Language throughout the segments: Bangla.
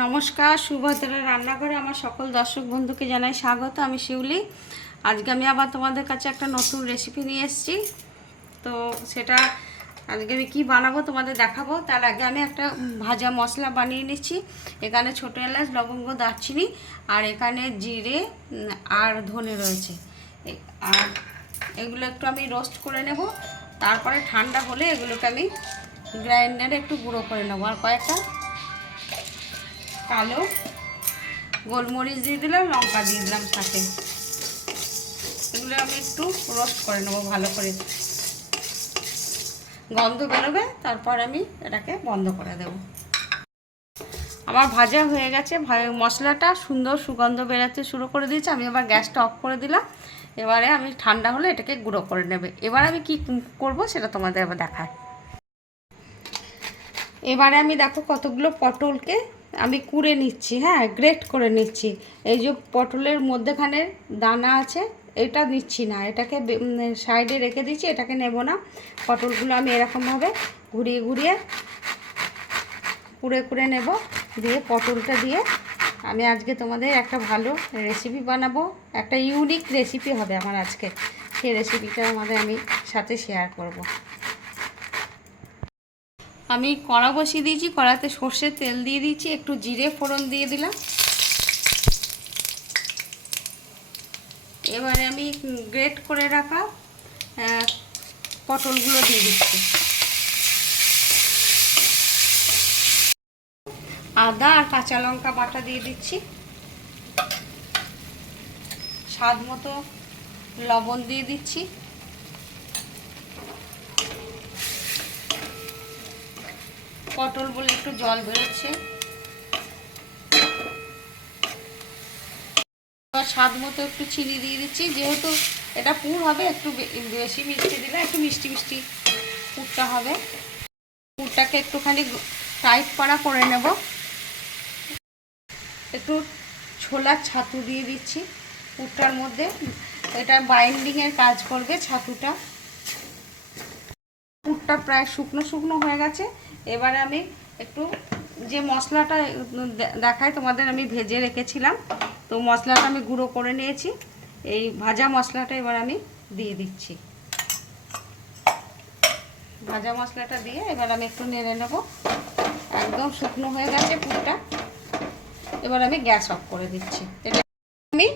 নমস্কার, সুভদ্রা রান্নাঘরে আমার সকল দর্শক বন্ধুকে জানাই স্বাগত। আমি শিউলি। আজকে আমি আবার তোমাদের কাছে একটা নতুন রেসিপি নিয়ে এসেছি। তো সেটা আজকে আমি কী বানাবো তোমাদের দেখাবো। তার আগে আমি একটা ভাজা মশলা বানিয়ে নিচ্ছি। এখানে ছোটো এলাচ, লবঙ্গ, দারচিনি আর এখানে জিরে আর ধনে রয়েছে। আর এগুলো একটু আমি রোস্ট করে নেব। তারপরে ঠান্ডা হলে এগুলোকে আমি গ্রাইন্ডারে একটু গুঁড়ো করে নেবো। আর কয়েকটা কালো গোলমরিচ দিয়ে দিলাম, লঙ্কা দিয়ে দিলাম সাথে। এগুলো আমি একটু রোস্ট করে নেবো ভালো করে, গন্ধ বেরোবে, তারপর আমি এটাকে বন্ধ করে দেব। আমার ভাজা হয়ে গেছে, মশলাটা সুন্দর সুগন্ধ বেরোতে শুরু করে দিয়েছে। আমি এবার গ্যাসটা অফ করে দিলাম। এবারে আমি ঠান্ডা হলে এটাকে গুঁড়ো করে নেবে। এবার আমি কি করব সেটা তোমাদের এবার দেখায়। এবারে আমি দেখো কতগুলো পটলকে আমি কুড়ে নিচ্ছি, হ্যাঁ, গ্রেট করে নিচ্ছি। এই যে পটলের মধ্যেখানে দানা আছে, এটা নিচ্ছি না, এটাকে সাইডে রেখে দিচ্ছি, এটাকে নেব না। পটলগুলো আমি এরকমভাবে ঘুরিয়ে ঘুরিয়ে কুড়ে কুড়ে নেব। দিয়ে পটলটা দিয়ে আমি আজকে তোমাদের একটা ভালো রেসিপি বানাবো। একটা ইউনিক রেসিপি হবে আমার আজকে। সেই রেসিপিটা আমি সাথে শেয়ার করব। আমি কড়া বসিয়ে দিয়েছি, কড়াতে সর্ষের তেল দিয়ে দিয়েছি, একটু জিরে ফোড়ন দিয়ে দিলাম। এবারে আমি গ্রেট করে রাখা পটলগুলো দিয়ে দিচ্ছি। আদা আর কাঁচা লঙ্কা বাটা দিয়ে দিচ্ছি। স্বাদ মতো লবণ দিয়ে দিচ্ছি। পটল বলে একটু জল বেরোচ্ছে। স্বাদ মতো একটু চিনি দিয়ে দিচ্ছি, যেহেতু এটা পুর হবে, একটু বেশি মিষ্টি দিলে একটু মিষ্টি মিষ্টি পুরটা হবে। পুরটাকে একটুখানি টাইট পাড়া করে নেব। একটু ছোলার ছাতু দিয়ে দিচ্ছি পুরটার মধ্যে, এটা বাইন্ডিংয়ের কাজ করবে ছাতুটা। পুরটা প্রায় শুকনো শুকনো হয়ে গেছে। এবারে আমি একটু যে মশলাটা দেখায় তোমাদের, আমি ভেজে রেখেছিলাম, তো মশলাটা আমি গুঁড়ো করে নিয়েছি। এই ভাজা মশলাটা এবার আমি দিয়ে দিচ্ছি। ভাজা মশলাটা দিয়ে এবার আমি একটু নেড়ে নেব। একদম শুকনো হয়ে গেছে পুরটা। এবার আমি গ্যাস অফ করে দিচ্ছি। এটা আমি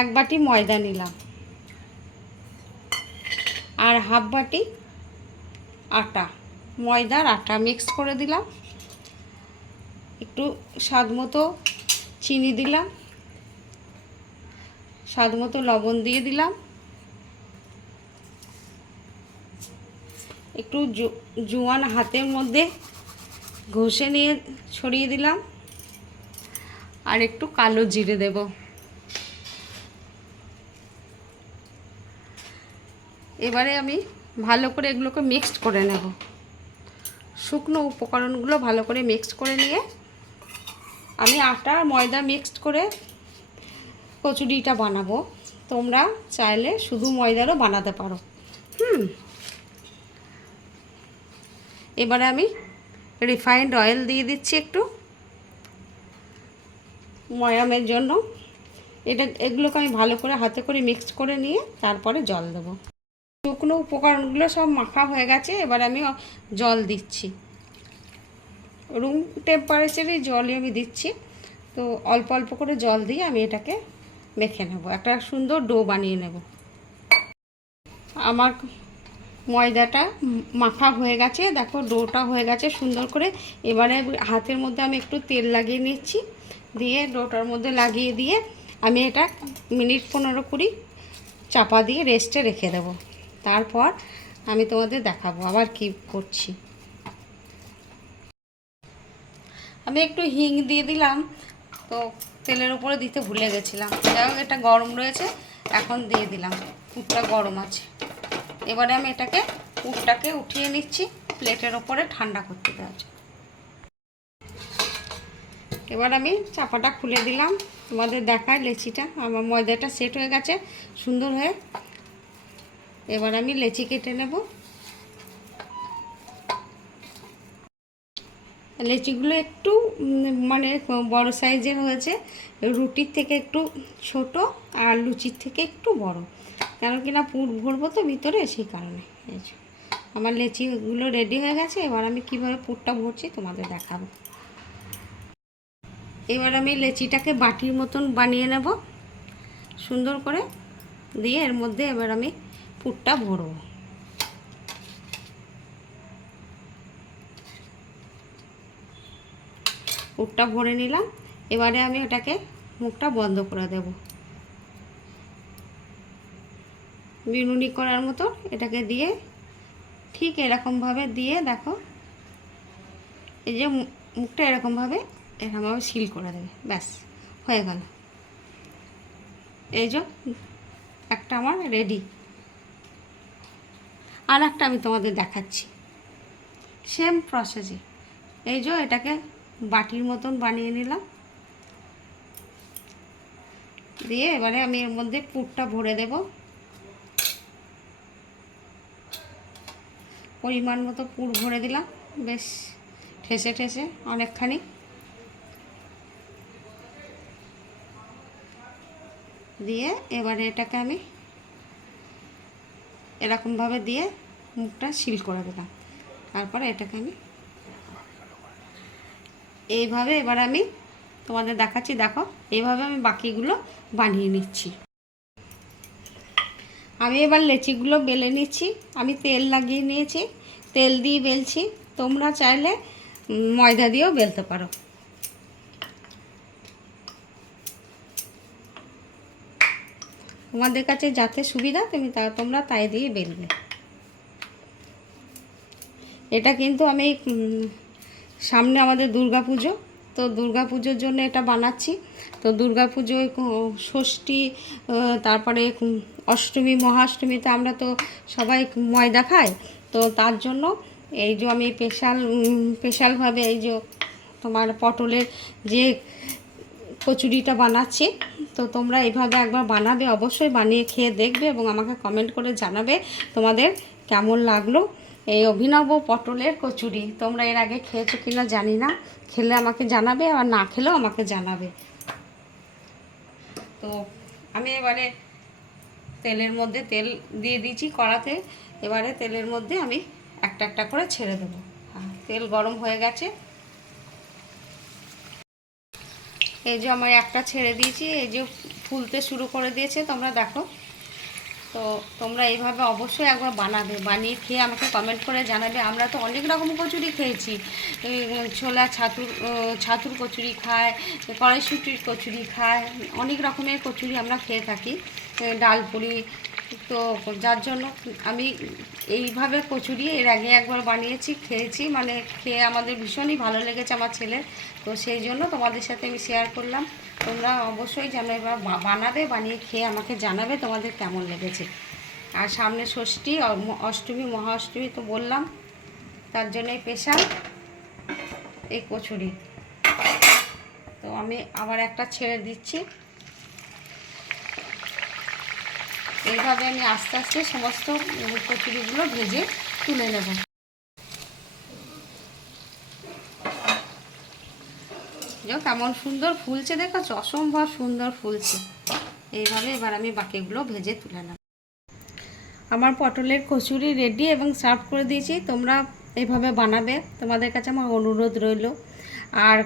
এক বাটি ময়দা নিলাম আর হাফ বাটি আটা, ময়দার আটা মিক্স করে দিলাম। একটু স্বাদ মতো চিনি দিলাম, স্বাদ মতো লবণ দিয়ে দিলাম, একটু জোয়ান হাতের মধ্যে ঘষে নিয়ে ছড়িয়ে দিলাম, আর একটু কালো জিরে দেব। এবারে আমি ভালো করে এগুলোকে মিক্সড করে নেব। শুকনো উপকরণগুলো ভালো করে মিক্সড করে নিয়ে আমি আটা আর ময়দা মিক্সড করে কচুরিটা বানাবো। তোমরা চাইলে শুধু ময়দারও বানাতে পারো। এবারে আমি রিফাইন্ড অয়েল দিয়ে দিচ্ছি একটু ময়ামের জন্য। এগুলোকে আমি ভালো করে হাতে করে মিক্সড করে নিয়ে তারপরে জল দেবো। শুকনো উপকরণগুলো সব মাখা হয়ে গেছে। এবার আমি জল দিচ্ছি, রুম টেম্পারেচারের জলই আমি দিচ্ছি। তো অল্প অল্প করে জল দিয়ে আমি এটাকে মেখে নেব, একটা সুন্দর ডো বানিয়ে নেব। আমার ময়দাটা মাখা হয়ে গেছে, দেখো ডোটা হয়ে গেছে সুন্দর করে। এবারে হাতের মধ্যে আমি একটু তেল লাগিয়ে নিচ্ছি, দিয়ে ডোটার মধ্যে লাগিয়ে দিয়ে আমি এটা মিনিট 15-20 চাপা দিয়ে রেস্টে রেখে দেবো। তারপর আমি তোমাদের দেখাবো আবার কি করছি। আমি একটু হিং দিয়ে দিলাম, তো তেলের উপরে দিতে ভুলে গেছিলাম। যাই হোক, এটা গরম রয়েছে, এখন দিয়ে দিলাম। পুরটা গরম আছে। এবারে আমি পুরটাকে উঠিয়ে নিচ্ছি প্লেটের ওপরে ঠান্ডা করতে দেওয়া আছে। এবার আমি চাপাটা খুলে দিলাম, তোমাদের দেখায় লেচিটা। আমার ময়দাটা সেট হয়ে গেছে সুন্দর হয়ে। এবার আমি লেচি কেটে নেব। লেচিগুলো একটু মানে বড় সাইজের হয়েছে, রুটির থেকে একটু ছোট আর লুচির থেকে একটু বড়, কেন কিনা পুর ভরবো তো ভিতরে, সেই কারণে। এই যে আমার লেচিগুলো রেডি হয়ে গেছে। এবার আমি কিভাবে পুরটা ভরছি তোমাদের দেখাবো। এবার আমি লেচিটাকে বাটির মতন বানিয়ে নেব সুন্দর করে, দিয়ে এর মধ্যে এবার আমি পুরটা ভরবো। পুরটা ভরে নিলাম। এবারে আমি ওটাকে মুখটা বন্ধ করে দেব, বিনুনি করার মতো এটাকে দিয়ে ঠিক এরকমভাবে দিয়ে দেখো, এই যে মুখটা এরকমভাবে সিল করে দেবে, ব্যাস হয়ে গেল। এই যে একটা আমার রেডি। আর একটা আমি তোমাদের দেখাচ্ছি সেম প্রসেসে। এই যে এটাকে বাটির মতন বানিয়ে নিলাম, দিয়ে এবারে আমি এর মধ্যে পুরটা ভরে দেব পরিমাণ মতো। পুর ভরে দিলাম বেশ ঠেসে ঠেসে অনেকখানি, দিয়ে এবারে এটাকে আমি এরকমভাবে দিয়ে মুখটা সিল করে দিলাম। তারপরে এটাকে আমি এইভাবে এবার আমি তোমাদের দেখাচ্ছি, দেখো এইভাবে আমি বাকিগুলো বানিয়ে নিচ্ছি। আমি এবার লেচিগুলো বেলে নিচ্ছি। আমি তেল লাগিয়ে নিয়েছি, তেল দিয়ে বেলছি। তোমরা চাইলে ময়দা দিয়েও বেলতে পারো। তোমাদের কাছে যাতে সুবিধা তোমরা তাই দিয়ে বেলবে। এটা কিন্তু আমি সামনে আমাদের দুর্গা পুজো, তো দুর্গা পুজোর জন্য এটা বানাচ্ছি। তো দুর্গা পুজোয় ষষ্ঠী, তারপরে অষ্টমী, মহাষ্টমীতে আমরা তো সবাই ময়দা খাই। তো তার জন্য এই যে আমি স্পেশালভাবে এই যে তোমার পটলের যে কচুরিটা বানাচ্ছি। তো তোমরা এইভাবে একবার বানাবে, অবশ্যই বানিয়ে খেয়ে দেখবে এবং আমাকে কমেন্ট করে জানাবে তোমাদের কেমন লাগলো এই অভিনব পটলের কচুরি। তোমরা এর আগে খেয়েছো কিনা জানি না, খেলে আমাকে জানাবে, আর না খেলেও আমাকে জানাবে। তো আমি এবারে তেলের মধ্যে তেল দিয়ে দিয়েছি কড়াতে। এবারে তেলের মধ্যে আমি একটা একটা করে ছেড়ে দেবো। তেল গরম হয়ে গেছে। এই যে আমি একটা ছেড়ে দিয়েছি, এই যে ফুলতে শুরু করে দিয়েছে, তোমরা দেখো। তো তোমরা এইভাবে অবশ্যই একবার বানাবে, বানিয়ে খেয়ে আমাকে কমেন্ট করে জানাবে। আমরা তো অনেক রকম কচুরি খেয়েছি, ছোলা ছাতুর কচুরি খায়, কড়াইশুঁটির কচুরি খায়, অনেক রকমের কচুরি আমরা খেয়ে থাকি, ডালপুরি। তো যার জন্য আমি এইভাবে কচুরি এর আগে একবার বানিয়েছি, খেয়েছি, মানে খেয়ে আমাদের ভীষণই ভালো লেগেছে আমার ছেলের। তো সেই জন্য তোমাদের সাথে আমি শেয়ার করলাম। তোমরা অবশ্যই যেন এবার বানাবে, বানিয়ে খেয়ে আমাকে জানাবে তোমাদের কেমন লেগেছে। আর সামনে ষষ্ঠী, অষ্টমী, মহাষ্টমী তো বললাম, তার জন্য স্পেশাল এই কচুরি। তো আমি আবার একটা ছেড়ে দিচ্ছি। এইভাবে আমি আস্তে আস্তে সমস্ত কচুরিগুলো ভেজে তুলে নেব। কেমন সুন্দর ফুলছে, দেখো অসম্ভব সুন্দর ফুলছে। এইভাবে এবার আমি বাকিগুলো ভেজে তুলে নেব। আমার পটলের কচুরি রেডি এবং সার্ভ করে দিয়েছি। তোমরা এইভাবে বানাবে, তোমাদের কাছে আমার অনুরোধ রইল। আর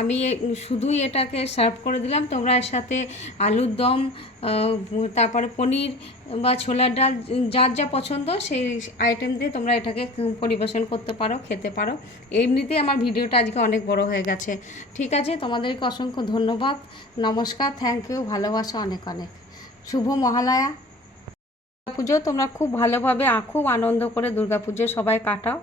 আমি শুধুই এটাকে সার্ভ করে দিলাম। তোমরা এর সাথে আলুর দম, তারপরে পনির বা ছোলার ডাল, যার যা পছন্দ সেই আইটেম দিয়ে তোমরা এটাকে পরিবেশন করতে পারো, খেতে পারো। এমনিতেই আমার ভিডিওটা আজকে অনেক বড় হয়ে গেছে। ঠিক আছে, তোমাদেরকে অসংখ্য ধন্যবাদ, নমস্কার, থ্যাংক ইউ, ভালোবাসা অনেক অনেক। শুভ মহালয়া। পুজো তোমরা খুব ভালোভাবে খুব আনন্দ করে দুর্গা পুজো সবাই কাটাও।